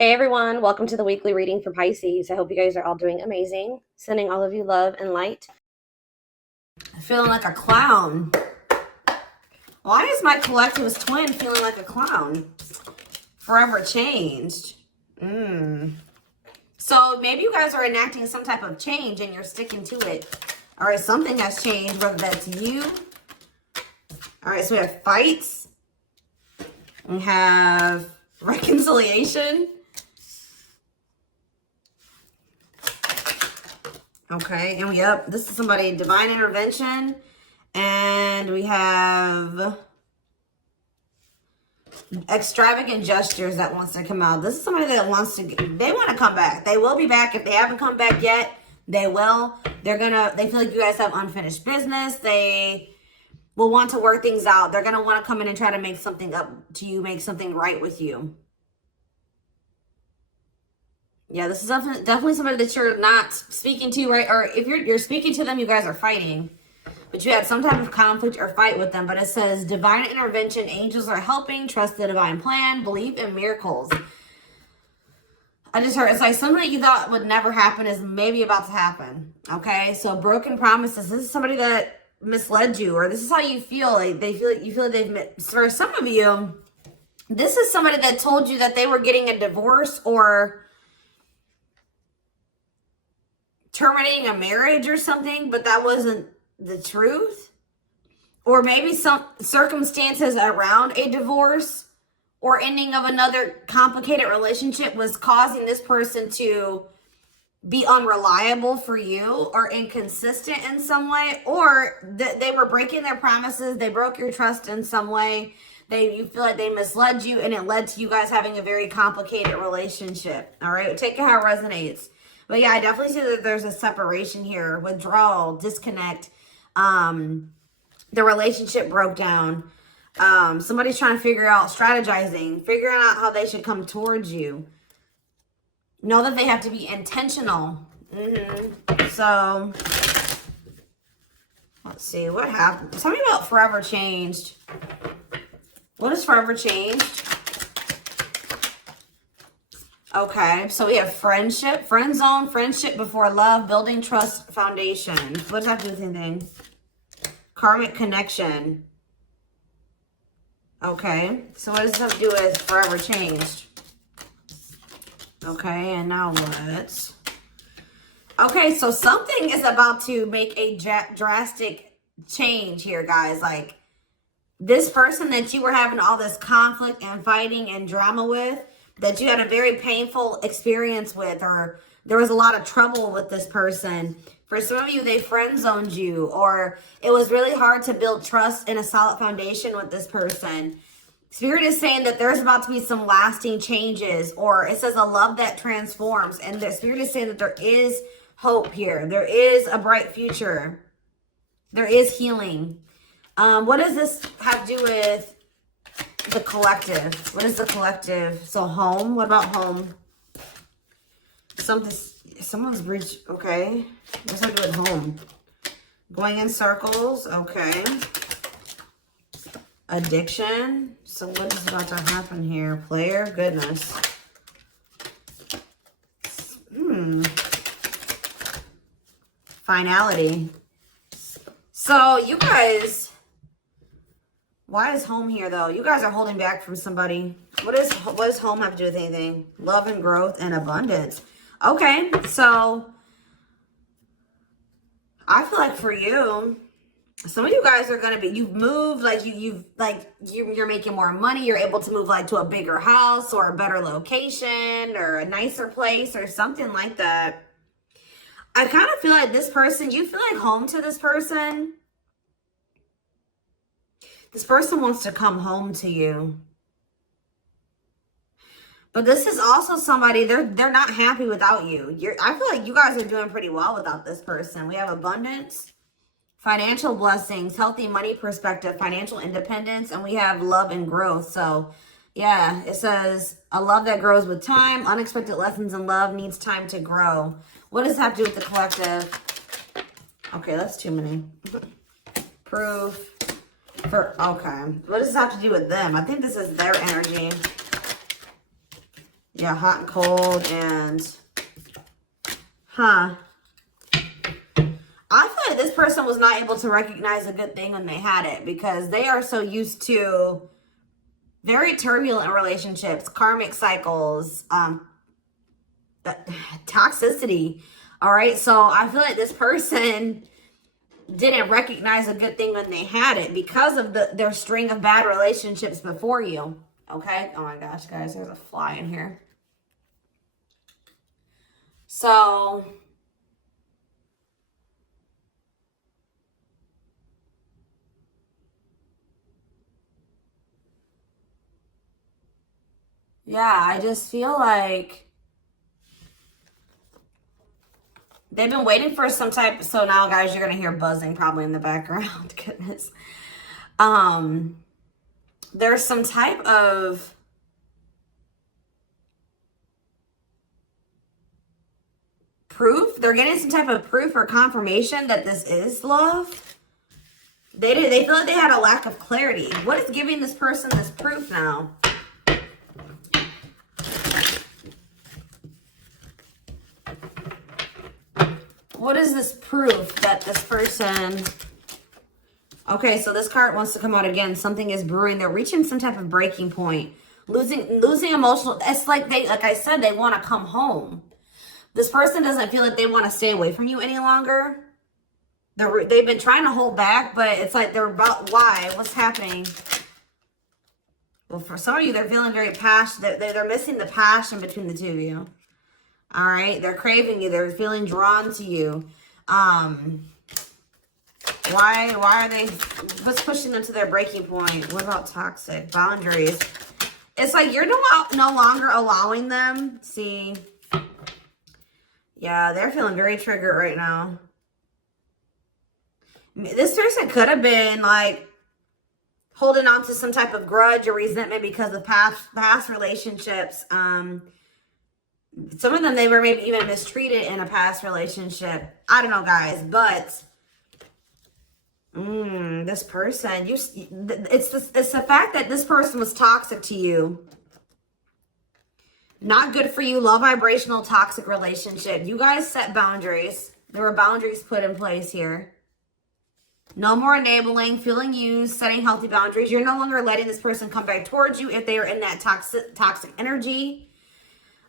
Hey everyone, welcome to the weekly reading for Pisces. I hope you guys are all doing amazing. Sending all of you love and light. Feeling like a clown. Why is my collective's twin feeling like a clown? Forever changed. So maybe you guys are enacting some type of change and you're sticking to it. All right, something has changed, whether that's you. All right, so we have fights. We have reconciliation. Okay, and this is somebody, divine intervention. And we have extravagant gestures that wants to come out. This is somebody that wants to, they want to come back. They will be back. If they haven't come back yet, they will. They feel like you guys have unfinished business. They will want to work things out. They're going to want to come in and try to make something up to you, make something right with you. Yeah, this is definitely somebody that you're not speaking to, right? Or if you're speaking to them, you guys are fighting. But you had some type of conflict or fight with them. But it says, divine intervention, angels are helping, trust the divine plan, believe in miracles. I just heard, it's like something that you thought would never happen is maybe about to happen. Okay, so broken promises. This is somebody that misled you, or this is how you feel. Like you feel like they've, for some of you, this is somebody that told you that they were getting a divorce or terminating a marriage or something, but that wasn't the truth. Or maybe some circumstances around a divorce or ending of another complicated relationship was causing this person to be unreliable for you or inconsistent in some way, or they were breaking their promises. They broke your trust in some way. You feel like they misled you, and it led to you guys having a very complicated relationship. All right, take it how it resonates. But yeah, I definitely see that there's a separation here, withdrawal, disconnect. The relationship broke down. Somebody's trying to figure out, strategizing, figuring out how they should come towards you. Know that they have to be intentional. So, let's see, what happened? Tell me about forever changed. What is forever changed? Okay, so we have friendship, friend zone, friendship before love, building trust foundation. What does that have to do with anything? Karmic connection. Okay, so what does this have to do with forever changed? Okay, and now what? Okay, so something is about to make a drastic change here, guys. Like, this person that you were having all this conflict and fighting and drama with, that you had a very painful experience with, or there was a lot of trouble with this person. For some of you, they friend zoned you, or it was really hard to build trust and a solid foundation with this person. Spirit is saying that there's about to be some lasting changes, or it says a love that transforms. And the Spirit is saying that there is hope here. There is a bright future. There is healing. What does this have to do with the collective? What is the collective? So home. What about home? Someone's breached. Okay. What's that do with home? Going in circles. Okay. Addiction. So what is about to happen here? Player. Goodness. Finality. So you guys, why is home here though? You guys are holding back from somebody. What does home have to do with anything? Love and growth and abundance. Okay, so I feel like for you, some of you guys are gonna be, you've moved, like you're making more money. You're able to move like to a bigger house or a better location or a nicer place or something like that. I kind of feel like this person, you feel like home to this person. This person wants to come home to you. But this is also somebody, they're not happy without you. I feel like you guys are doing pretty well without this person. We have abundance, financial blessings, healthy money perspective, financial independence, and we have love and growth. So yeah, it says a love that grows with time. Unexpected lessons in love needs time to grow. What does that have to do with the collective? Okay, that's too many. Proof. Okay. What does this have to do with them? I think this is their energy. Yeah, hot and cold and... Huh. I feel like this person was not able to recognize a good thing when they had it because they are so used to very turbulent relationships, karmic cycles, toxicity. All right. So I feel like this person didn't recognize a good thing when they had it because of their string of bad relationships before you. Okay. Oh my gosh, guys, there's a fly in here. So yeah, I just feel like they've been waiting for some type. So now, guys, you're gonna hear buzzing probably in the background. Goodness. There's some type of proof. They're getting some type of proof or confirmation that this is love. They feel like they had a lack of clarity. What is giving this person this proof now? What is this proof that this person... Okay, so this card wants to come out again. Something is brewing. They're reaching some type of breaking point. Losing emotional... It's like I said, they want to come home. This person doesn't feel like they want to stay away from you any longer. They've been trying to hold back, but it's like they're about... Why? What's happening? Well, for some of you, they're feeling very passionate. They're missing the passion between the two of you. All right, they're craving you. They're feeling drawn to you. Why are they? What's pushing them to their breaking point? What about toxic boundaries? It's like you're no longer allowing them. See, yeah, they're feeling very triggered right now. This person could have been like holding on to some type of grudge or resentment because of past relationships. Some of them, they were maybe even mistreated in a past relationship. I don't know, guys, but this person, it's the fact that this person was toxic to you. Not good for you. Low vibrational toxic relationship. You guys set boundaries. There were boundaries put in place here. No more enabling, feeling used, setting healthy boundaries. You're no longer letting this person come back towards you if they are in that toxic energy.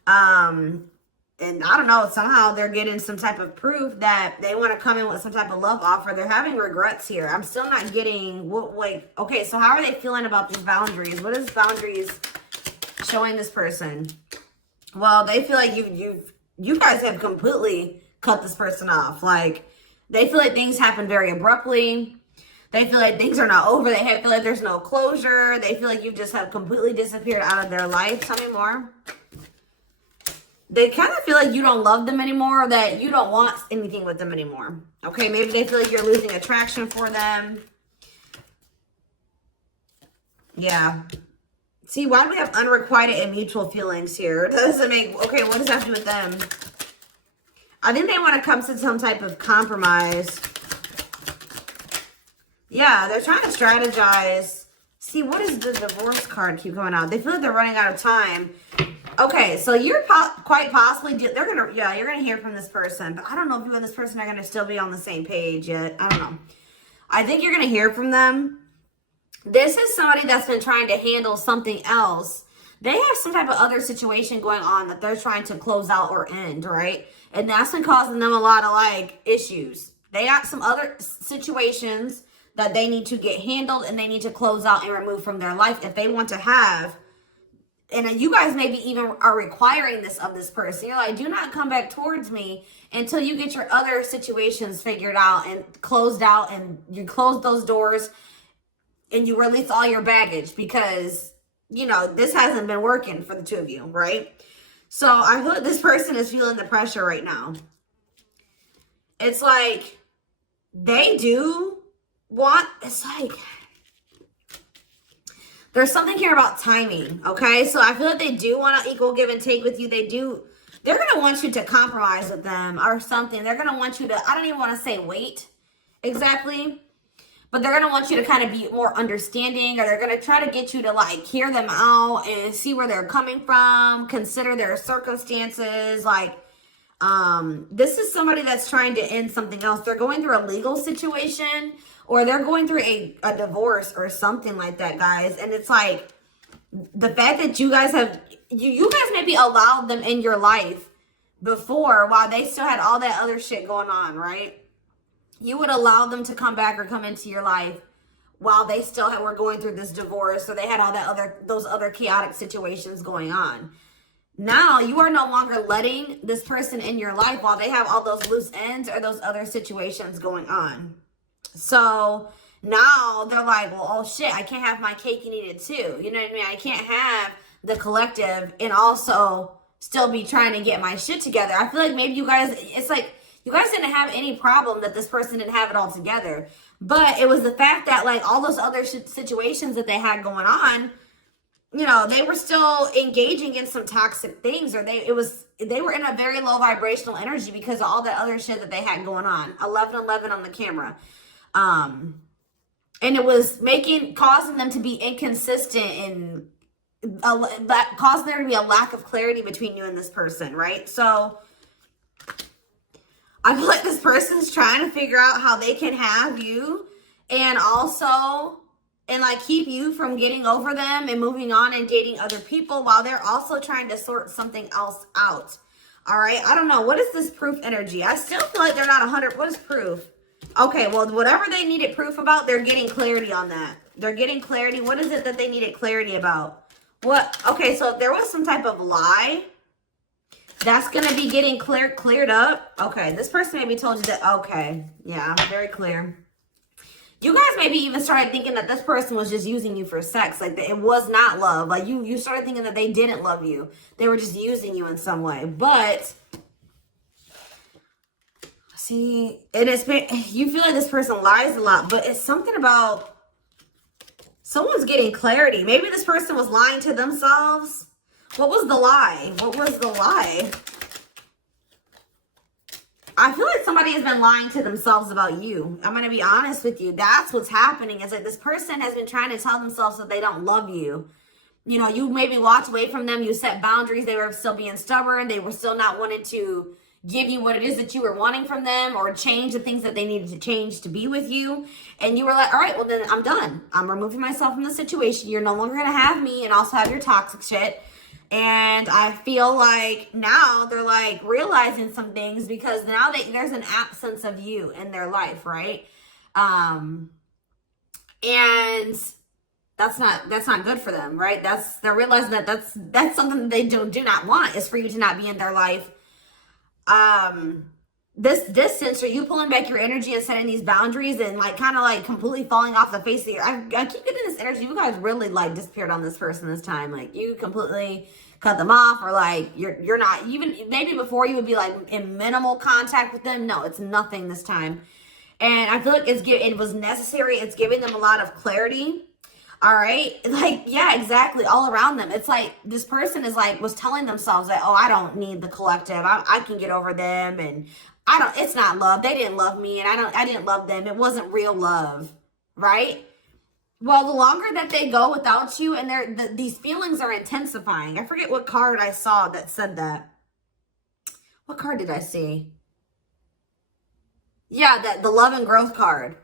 And I don't know, somehow they're getting some type of proof that they want to come in with some type of love offer. They're having regrets here. I'm still not getting okay, so how are they feeling about these boundaries? What is boundaries showing this person? Well, they feel like you guys have completely cut this person off. Like, they feel like things happen very abruptly. They feel like things are not over. They feel like there's no closure. They feel like you just have completely disappeared out of their life. Tell me more. They kind of feel like you don't love them anymore, or that you don't want anything with them anymore. Okay, maybe they feel like you're losing attraction for them. Yeah. See, why do we have unrequited and mutual feelings here? Doesn't make... Okay, what does that have to do with them? I think they want to come to some type of compromise. Yeah, they're trying to strategize. See, what is the divorce card keep coming out? They feel like they're running out of time. Okay, so you're quite possibly... you're going to hear from this person. But I don't know if you and this person are going to still be on the same page yet. I don't know. I think you're going to hear from them. This is somebody that's been trying to handle something else. They have some type of other situation going on that they're trying to close out or end, right? And that's been causing them a lot of, like, issues. They got some other situations that they need to get handled and they need to close out and remove from their life if they want to have... And you guys maybe even are requiring this of this person. You're like, do not come back towards me until you get your other situations figured out and closed out, and you close those doors and you release all your baggage because, you know, this hasn't been working for the two of you, right? So I feel like this person is feeling the pressure right now. It's like they do want, it's like... There's something here about timing, okay? So I feel like they do want to equal give and take with you. They're going to want you to compromise with them or something. They're going to want you to, I don't even want to say wait exactly. but they're going to want you to kind of be more understanding, or they're going to try to get you to like hear them out and see where they're coming from, consider their circumstances. Like, this is somebody that's trying to end something else. They're going through a legal situation, or they're going through a divorce or something like that, guys. And it's like, the fact that you guys have, you guys maybe allowed them in your life before while they still had all that other shit going on, right? You would allow them to come back or come into your life while they still were going through this divorce, so they had all that those other chaotic situations going on. Now you are no longer letting this person in your life while they have all those loose ends or those other situations going on. So now they're like, well, oh shit, I can't have my cake and eat it too. You know what I mean? I can't have the collective and also still be trying to get my shit together. I feel like maybe you guys, it's like, you guys didn't have any problem that this person didn't have it all together. But it was the fact that like all those other situations that they had going on, you know, they were still engaging in some toxic things, or they were in a very low vibrational energy because of all that other shit that they had going on. 1111 on the camera. And it was causing them to be inconsistent and causing there to be a lack of clarity between you and this person, right? So I feel like this person's trying to figure out how they can have you and also, and like keep you from getting over them and moving on and dating other people while they're also trying to sort something else out. All right. I don't know. What is this proof energy? I still feel like they're not 100. What is proof? Okay. Well, whatever they needed proof about, they're getting clarity on that. They're getting clarity. What is it that they needed clarity about? What? Okay. So if there was some type of lie, that's going to be getting cleared up. Okay. This person maybe told you that. Okay. Yeah. Very clear. You guys maybe even started thinking that this person was just using you for sex. Like, it was not love. Like, you started thinking that they didn't love you. They were just using you in some way. But, see, you feel like this person lies a lot. But it's something about someone's getting clarity. Maybe this person was lying to themselves. What was the lie? What was the lie? I feel like somebody has been lying to themselves about you. I'm going to be honest with you. That's what's happening. It's like this person has been trying to tell themselves that they don't love you. You know, you maybe walked away from them. You set boundaries. They were still being stubborn. They were still not wanting to give you what it is that you were wanting from them, or change the things that they needed to change to be with you. And you were like, all right, well then I'm done. I'm removing myself from the situation. You're no longer going to have me and also have your toxic shit. And I feel like now they're like realizing some things because now there's an absence of you in their life, right? And that's not good for them, right? They're realizing that that's something that they do not want, is for you to not be in their life. This distance, or you pulling back your energy and setting these boundaries and like kind of like completely falling off the face of the earth. I keep getting this energy. You guys really like disappeared on this person this time. Like, you completely cut them off, or like you're not even, maybe before you would be like in minimal contact with them. No, it's nothing this time. And I feel like it was necessary. It's giving them a lot of clarity. All right. Like, yeah, exactly. All around them. It's like this person was telling themselves that, oh, I don't need the collective. I can get over them. And it's not love. They didn't love me, and I didn't love them. It wasn't real love. Right. Well, the longer that they go without you, and these feelings are intensifying. I forget what card I saw that said that. What card did I see? Yeah, the love and growth card.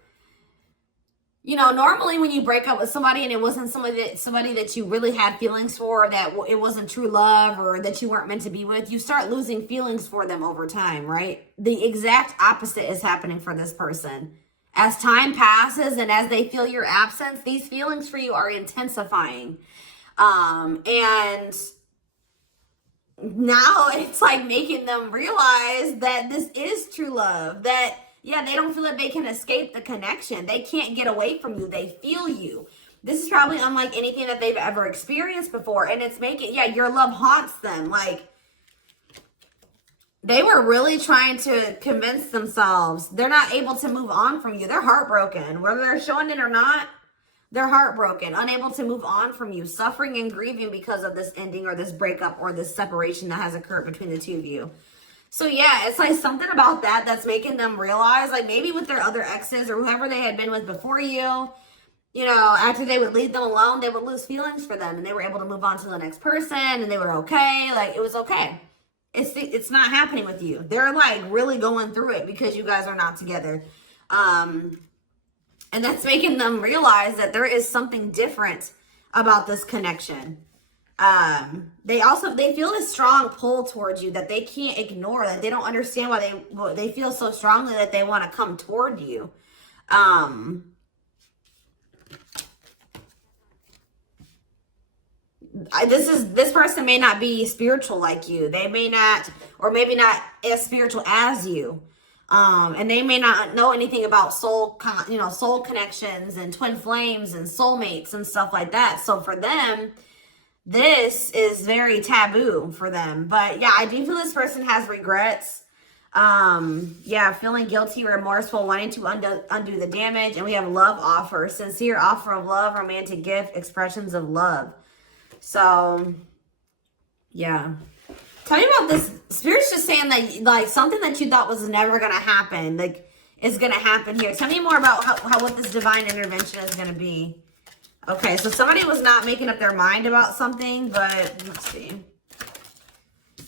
You know, normally when you break up with somebody and it wasn't somebody that you really had feelings for, that it wasn't true love, or that you weren't meant to be with, you start losing feelings for them over time, right? The exact opposite is happening for this person. As time passes and as they feel your absence, these feelings for you are intensifying. And now it's like making them realize that this is true love. That, yeah, they don't feel like they can escape the connection. They can't get away from you. They feel you. This is probably unlike anything that they've ever experienced before. And it's your love haunts them. Like, they were really trying to convince themselves they're not able to move on from you. They're heartbroken. Whether they're showing it or not, they're heartbroken, unable to move on from you, suffering and grieving because of this ending or this breakup or this separation that has occurred between the two of you. So yeah, it's like something about that that's making them realize, like maybe with their other exes or whoever they had been with before you know, after they would leave them alone, they would lose feelings for them and they were able to move on to the next person and they were okay. Like it was okay. It's not happening with you. They're like really going through it because you guys are not together. And that's making them realize that there is something different about this connection. They feel a strong pull towards you that they can't ignore, that they don't understand why they feel so strongly that they want to come toward you. This person may not be spiritual like you. They may not, or maybe not as spiritual as you. And they may not know anything about soul connections and twin flames and soulmates and stuff like that. So for them, this is very taboo for them. But yeah, I do feel this person has regrets. Yeah, feeling guilty, remorseful, wanting to undo the damage. And we have love offer, sincere offer of love, romantic gift, expressions of love. So yeah. Tell me about this. Spirit's just saying that like something that you thought was never going to happen, like is going to happen here. Tell me more about what this divine intervention is going to be. Okay, so somebody was not making up their mind about something, but let's see.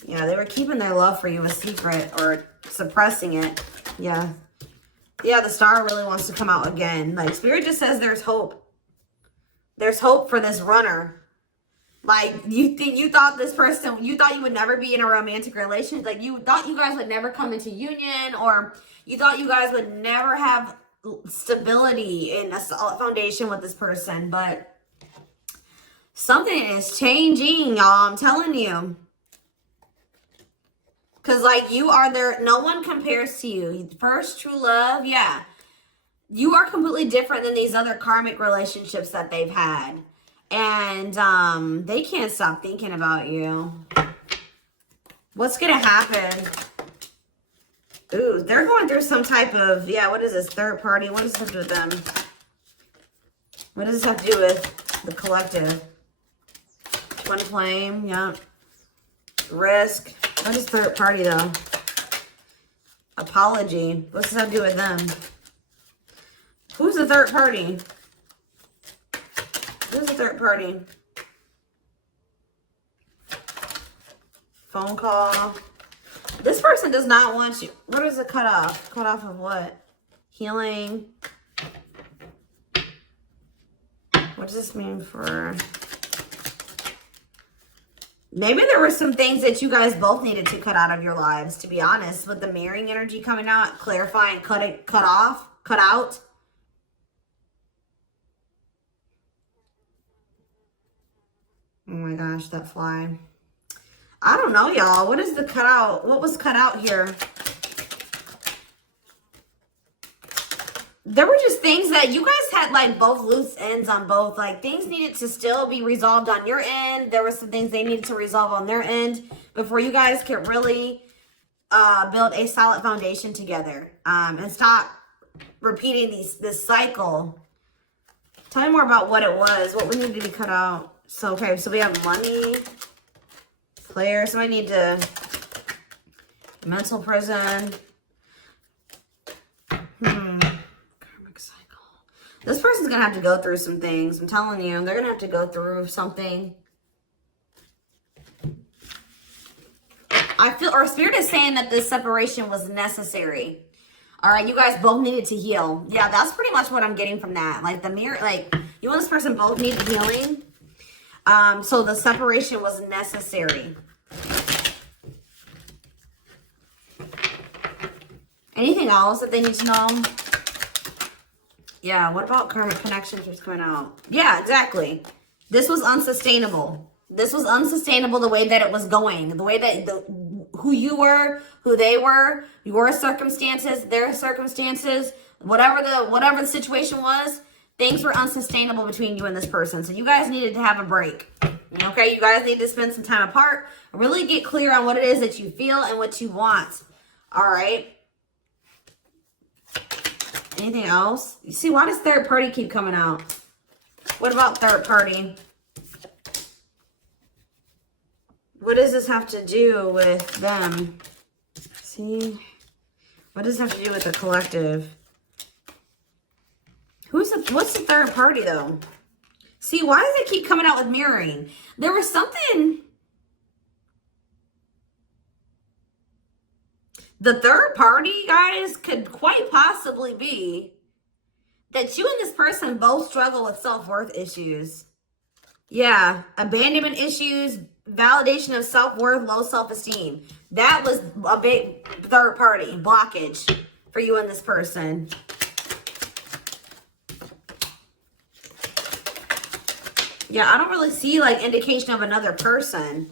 Yeah, they were keeping their love for you a secret or suppressing it. Yeah. Yeah, the star really wants to come out again. Like Spirit just says there's hope. There's hope for this runner. Like you thought this person, you thought you would never be in a romantic relationship. Like you thought you guys would never come into union, or you thought you guys would never have stability in a solid foundation with this person. But something is changing, y'all. I'm telling you. Because like you are there, no one compares to you. First true love, yeah. You are completely different than these other karmic relationships that they've had. And they can't stop thinking about you. What's going to happen? Ooh, they're going through some type of, yeah, what is this? Third party? What does this have to do with them? What does this have to do with the collective? Twin flame, yeah. Risk. What is third party, though? Apology. What's this have to do with them? Who's the third party? Who's the third party? Phone call. This person does not want you. What is it cut off? Cut off of what? Healing. What does this mean for... Maybe there were some things that you guys both needed to cut out of your lives, to be honest. With the mirroring energy coming out, clarifying, cut out. Oh my gosh, that fly. I don't know, y'all. What is the cutout? What was cut out here? There were just things that you guys had like both loose ends on both. Like things needed to still be resolved on your end. There were some things they needed to resolve on their end before you guys could really build a solid foundation together. And stop repeating this cycle. Tell me more about what it was. What we needed to be cut out. So, okay, so we have money, player, so I need to, mental prison, karmic cycle. This person's going to have to go through some things. I'm telling you, they're going to have to go through something. I feel, or Spirit is saying that this separation was necessary. All right, you guys both needed to heal. Yeah, that's pretty much what I'm getting from that. Like the mirror, like you and this person both need healing. So the separation was necessary. Anything else that they need to know? Yeah, what about karmic connections was coming out? Yeah, exactly. This was unsustainable. This was unsustainable the way that it was going. The way that who you were, who they were, your circumstances, their circumstances, whatever the situation was, things were unsustainable between you and this person. So you guys needed to have a break. Okay, you guys need to spend some time apart. Really get clear on what it is that you feel and what you want. All right. Anything else? You see, why does third party keep coming out? What about third party? What does this have to do with them? See? What does this have to do with the collective? What's the third party, though? See, why does it keep coming out with mirroring? There was something... The third party, guys, could quite possibly be that you and this person both struggle with self-worth issues. Yeah, abandonment issues, validation of self-worth, low self-esteem. That was a big third party blockage for you and this person. Yeah, I don't really see like indication of another person.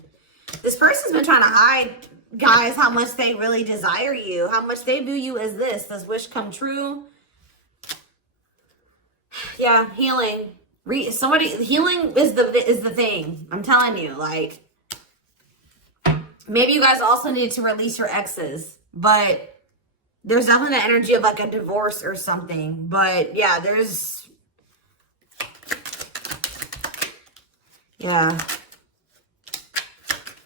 This person's been trying to hide, guys, how much they really desire you, how much they view you as this wish come true. Yeah, healing. Healing is the thing. I'm telling you, like, maybe you guys also need to release your exes, but there's definitely the energy of like a divorce or something. But yeah, yeah.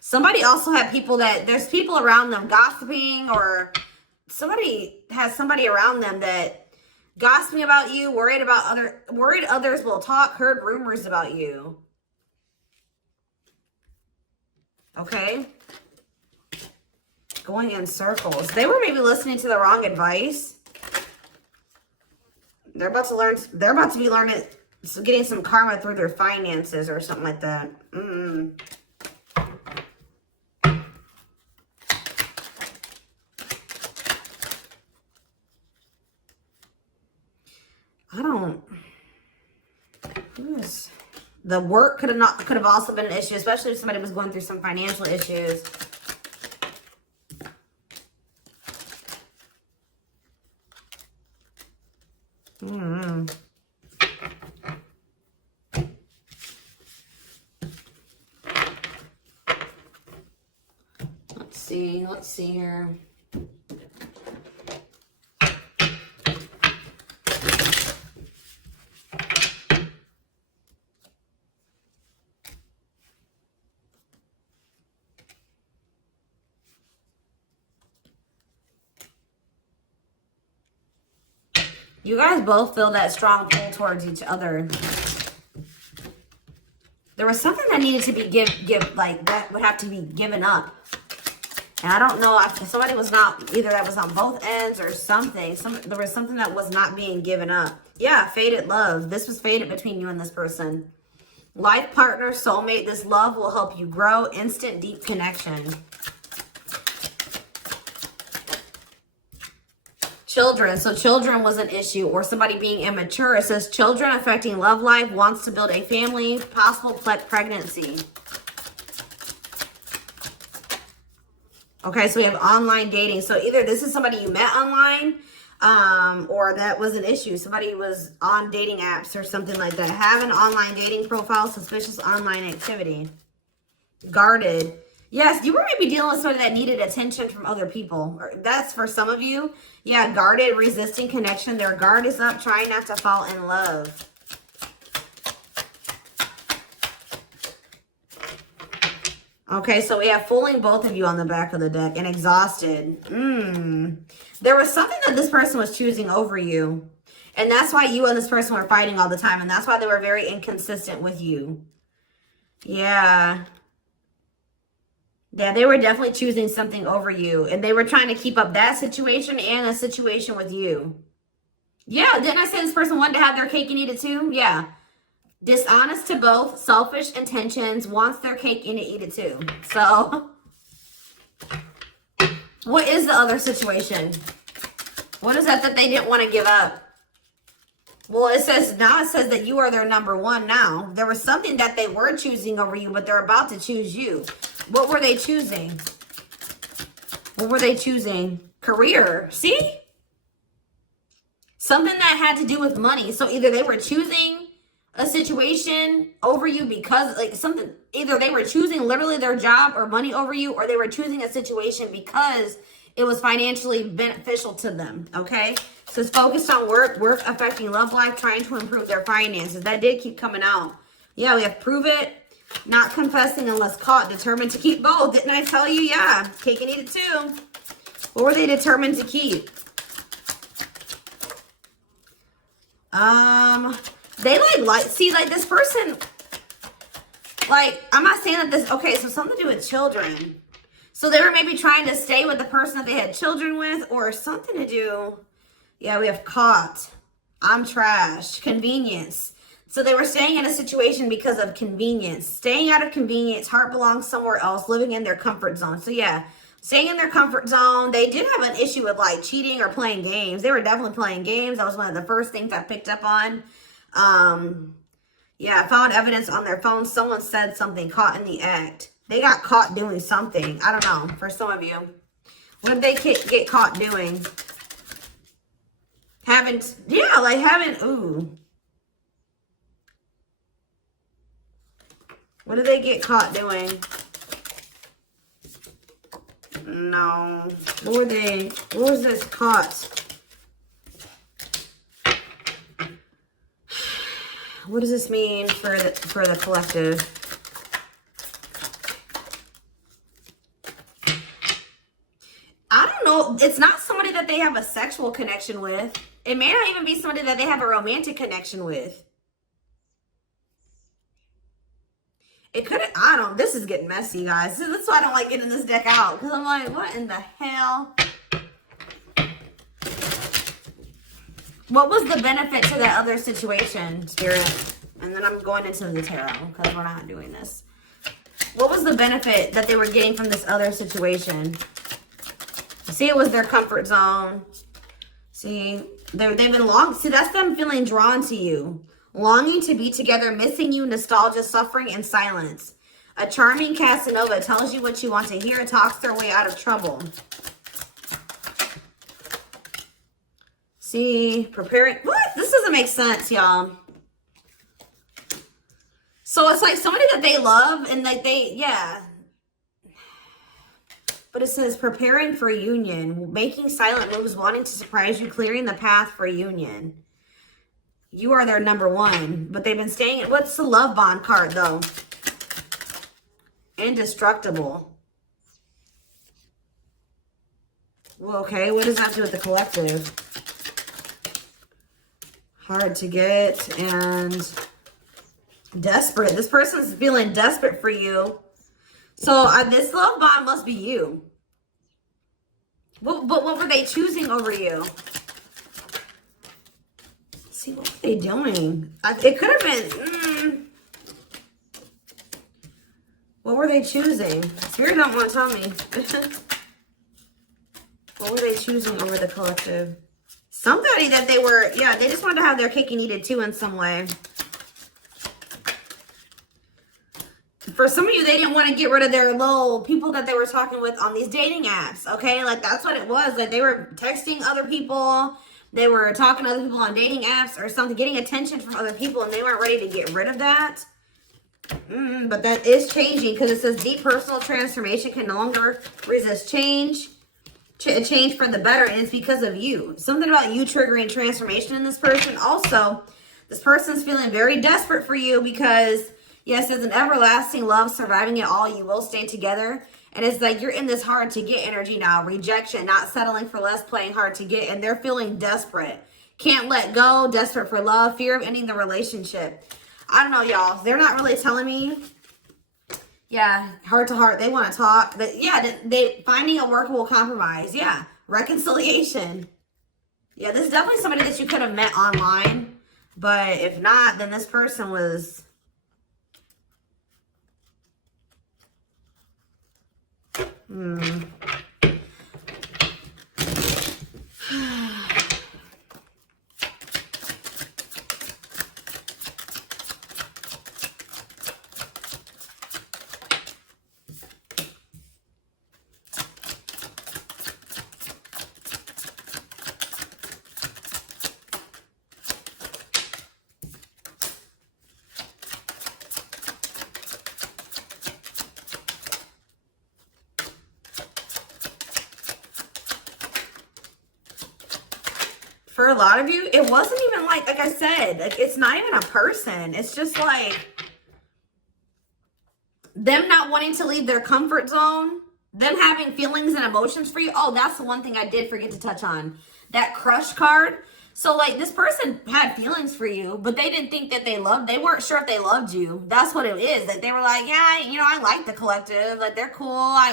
Somebody also had people there's people around them gossiping, or somebody has somebody around them that gossiping about you, worried others will talk, heard rumors about you. Okay? Going in circles. They were maybe listening to the wrong advice. They're about to be learning, getting some karma through their finances or something like that. The work could have also been an issue, especially if somebody was going through some financial issues. Let's see here. You guys both feel that strong pull towards each other. There was something that needed to be that would have to be given up. And I don't know if somebody was not, either that was on both ends or something. There was something that was not being given up. Yeah, fated love. This was fated between you and this person. Life partner, soulmate. This love will help you grow. Instant, deep connection. Children. So children was an issue, or somebody being immature. It says children affecting love life, wants to build a family, possible pregnancy. Okay, so we have online dating. So either this is somebody you met online, or that was an issue. Somebody was on dating apps or something like that. Have an online dating profile, suspicious online activity. Guarded. Yes, you were maybe dealing with somebody that needed attention from other people. That's for some of you. Yeah, guarded, resisting connection. Their guard is up, trying not to fall in love. Okay, so we have fooling both of you on the back of the deck and exhausted. There was something that this person was choosing over you. And that's why you and this person were fighting all the time. And that's why they were very inconsistent with you. Yeah. Yeah, they were definitely choosing something over you. And they were trying to keep up that situation and a situation with you. Yeah, didn't I say this person wanted to have their cake and eat it too? Yeah. Dishonest to both, selfish intentions, wants their cake and to eat it too. So, what is the other situation? What is that they didn't want to give up? Well, it says that you are their number one now. There was something that they were choosing over you, but they're about to choose you. What were they choosing? What were they choosing? Career. See? Something that had to do with money. So either they were choosing a situation over you because either they were choosing literally their job or money over you, or they were choosing a situation because it was financially beneficial to them. Okay? So it's focused on work affecting love life, trying to improve their finances. That did keep coming out. Yeah, we have prove it. Not confessing unless caught. Determined to keep both. Didn't I tell you? Yeah. Cake and eat it too. What were they determined to keep? They see, like this person, like, I'm not saying that this, okay, so something to do with children. So they were maybe trying to stay with the person that they had children with, or something to do. Yeah, we have caught. I'm trash. Convenience. So they were staying in a situation because of convenience. Staying out of convenience. Heart belongs somewhere else. Living in their comfort zone. So yeah, staying in their comfort zone. They did have an issue with like cheating or playing games. They were definitely playing games. That was one of the first things I picked up on. Yeah, I found evidence on their phone. Someone said something, caught in the act. They got caught doing something. I don't know. For some of you. What did they get caught doing? Ooh. What did they get caught doing? No. What was this caught? What does this mean for the collective? I don't know. It's not somebody that they have a sexual connection with. It may not even be somebody that they have a romantic connection with. It could have, I don't, this is getting messy, guys. This is why I don't like getting this deck out. Because I'm like, what in the hell? What was the benefit to that other situation, Spirit? And then I'm going into the tarot because we're not doing this. What was the benefit that they were getting from this other situation? See, it was their comfort zone. See, they've been see, that's them feeling drawn to you. Longing to be together, missing you, nostalgia, suffering, and silence. A charming Casanova tells you what you want to hear, talks their way out of trouble. See, preparing. What? This doesn't make sense, y'all. So it's like somebody that they love and like yeah. But it says preparing for union, making silent moves, wanting to surprise you, clearing the path for union. You are their number one, but they've been staying. What's the love bond card though? Indestructible. Well, okay, what does that have to do with the collective? Hard to get and desperate. This person's feeling desperate for you. So this love bond must be you. But what were they choosing over you? See, what were they doing? It could have been. What were they choosing? Spirit don't want to tell me. What were they choosing over the collective? Somebody that they were, yeah, they just wanted to have their cake and eat it too in some way. For some of you, they didn't want to get rid of their little people that they were talking with on these dating apps, okay? Like, that's what it was. Like, they were texting other people. They were talking to other people on dating apps or something, getting attention from other people, and they weren't ready to get rid of that. But that is changing because it says deep personal transformation can no longer resist change. Change for the better, and it's because of you. Something about you triggering transformation in this person. Also, this person's feeling very desperate for you because, yes, it's an everlasting love, surviving it all. You will stay together. And it's like you're in this hard to get energy now. Rejection, not settling for less, playing hard to get. And they're feeling desperate. Can't let go, desperate for love, fear of ending the relationship. I don't know, y'all. They're not really telling me. Yeah, heart to heart. They want to talk. They finding a workable compromise. Yeah, reconciliation. Yeah, this is definitely somebody that you could have met online. But if not, then this person was... For a lot of you, it wasn't even like I said, like it's not even a person. It's just like them not wanting to leave their comfort zone, them having feelings and emotions for you. Oh, that's the one thing I did forget to touch on. That crush card. So, like, this person had feelings for you, but they didn't think that they weren't sure if they loved you. That's what it is. That they were like, yeah, you know, I like the collective. Like, they're cool. I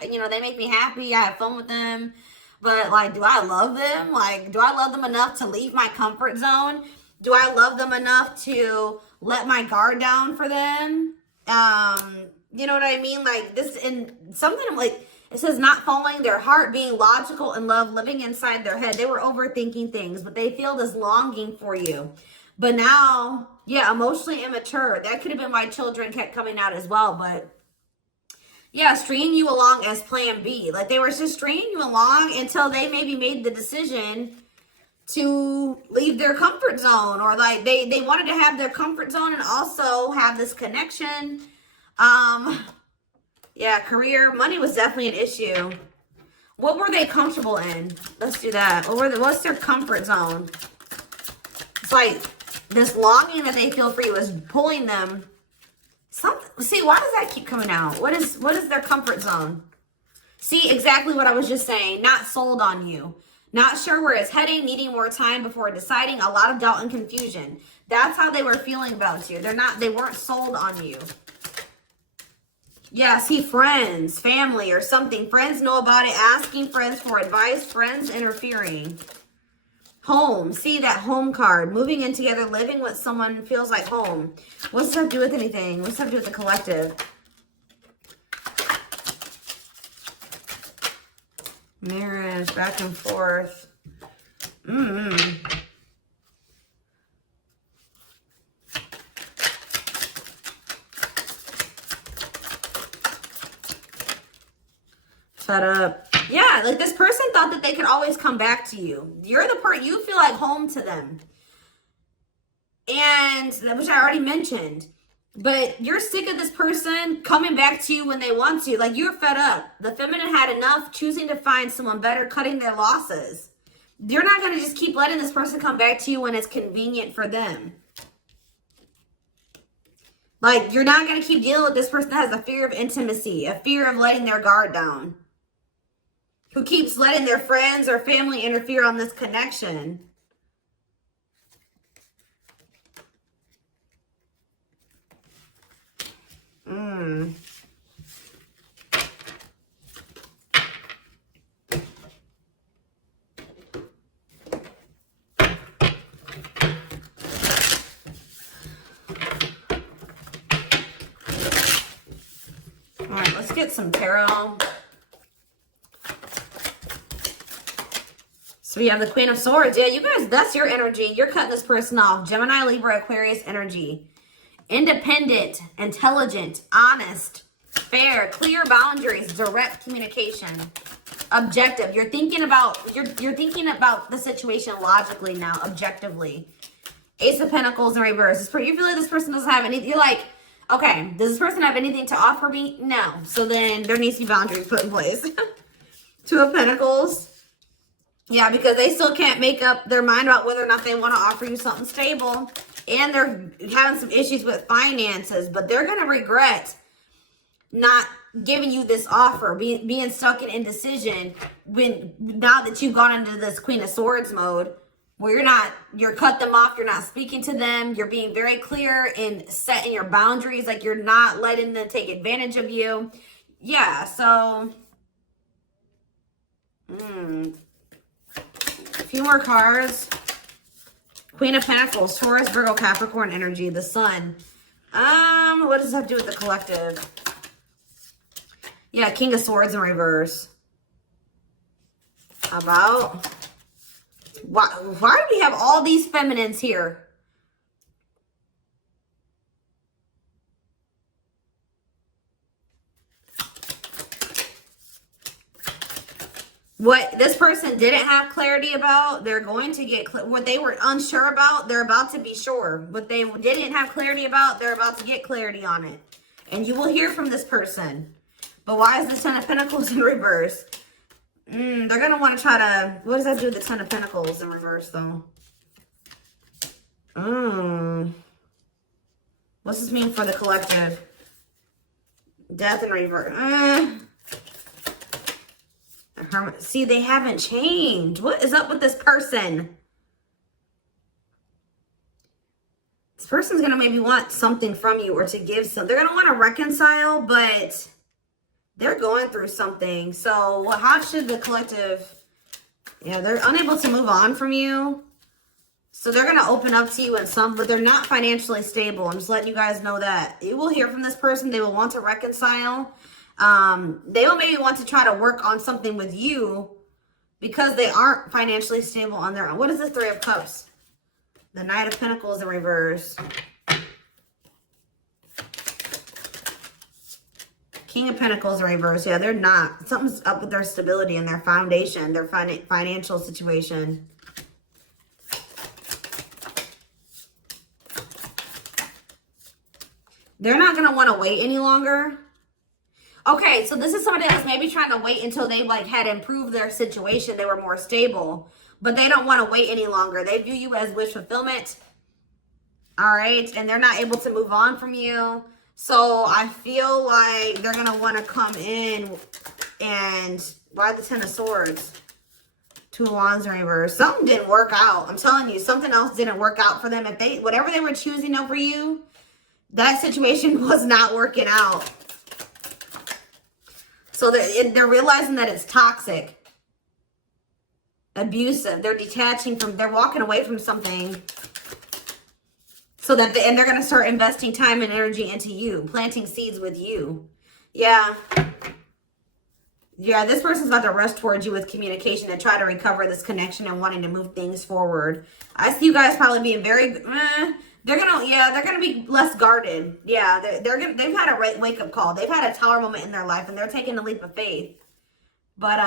think you know, they make me happy. I have fun with them. But, like, do I love them? Like, do I love them enough to leave my comfort zone? Do I love them enough to let my guard down for them? You know what I mean? Like, this, and something like, it says not following their heart, being logical in love, living inside their head. They were overthinking things, but they feel this longing for you. But now, yeah, emotionally immature. That could have been why children kept coming out as well. But yeah, stringing you along as plan B. Like, they were just stringing you along until they maybe made the decision to leave their comfort zone, or like they wanted to have their comfort zone and also have this connection. Yeah, career, money was definitely an issue. What were they comfortable in? Let's do that. What's their comfort zone? It's like this longing that they feel for you is pulling them. See, why does that keep coming out? What is their comfort zone? See, exactly what I was just saying. Not sold on you. Not sure where it's heading, needing more time before deciding, a lot of doubt and confusion. That's how they were feeling about you. They weren't sold on you. Yeah, see, friends, family, or something. Friends know about it, asking friends for advice, friends interfering. Home, see that home card. Moving in together, living with someone feels like home. What's that do with anything? What's that do with the collective? Marriage, back and forth. Fed up. Yeah, like this person thought that they could always come back to you. You're the part, you feel like home to them. And, which I already mentioned. But you're sick of this person coming back to you when they want to. Like, you're fed up. The feminine had enough, choosing to find someone better, cutting their losses. You're not going to just keep letting this person come back to you when it's convenient for them. Like, you're not going to keep dealing with this person that has a fear of intimacy, a fear of letting their guard down, who keeps letting their friends or family interfere on this connection. All right, let's get some tarot. So we have the Queen of Swords. Yeah, you guys, that's your energy. You're cutting this person off. Gemini, Libra, Aquarius energy. Independent, intelligent, honest, fair, clear boundaries, direct communication, objective. You're thinking about the situation logically now, objectively. Ace of Pentacles in reverse. You feel like this person doesn't have anything. You're like, okay, does this person have anything to offer me? No. So then there needs to be boundaries put in place. Two of Pentacles. Yeah, because they still can't make up their mind about whether or not they want to offer you something stable. And they're having some issues with finances, but they're going to regret not giving you this offer, being stuck in indecision now that you've gone into this Queen of Swords mode, where you're cut them off, you're not speaking to them, you're being very clear and setting your boundaries, like you're not letting them take advantage of you. Yeah, so a few more cards. Queen of Pentacles, Taurus, Virgo, Capricorn energy, the Sun. What does that have to do with the collective? Yeah, King of Swords in reverse. How about? Why do we have all these feminines here? What this person didn't have clarity about, they're going to get what they were unsure about, they're about to be sure. What they didn't have clarity about, they're about to get clarity on it. And you will hear from this person. But why is the Ten of Pentacles in reverse? They're going to want to try to... What does that do with the Ten of Pentacles in reverse, though? What's this mean for the collective? Death in reverse. See, they haven't changed. What is up with this person? This person's going to maybe want something from you or to give some. They're going to want to reconcile, but they're going through something. So how should the collective... Yeah, they're unable to move on from you. So they're going to open up to you in some, but they're not financially stable. I'm just letting you guys know that. You will hear from this person. They will want to reconcile. They will maybe want to try to work on something with you because they aren't financially stable on their own. What is the Three of Cups? The Knight of Pentacles in reverse. King of Pentacles in reverse. Yeah, they're not. Something's up with their stability and their foundation, their financial situation. They're not going to want to wait any longer. Okay, so this is somebody that's maybe trying to wait until they like had improved their situation. They were more stable, but they don't want to wait any longer. They view you as wish fulfillment. All right, and they're not able to move on from you. So I feel like they're going to want to come in and... Why the Ten of Swords? Two of Wands in reverse. Something didn't work out. I'm telling you, something else didn't work out for them. If they, whatever they were choosing over you, that situation was not working out. So they're realizing that it's toxic, abusive. They're detaching from, they're walking away from something. So that, and they're going to start investing time and energy into you, planting seeds with you. Yeah. Yeah, this person's about to rush towards you with communication and try to recover this connection and wanting to move things forward. I see you guys probably being very, they're gonna be less guarded. Yeah, they've had a wake up call. They've had a tower moment in their life and they're taking a leap of faith. But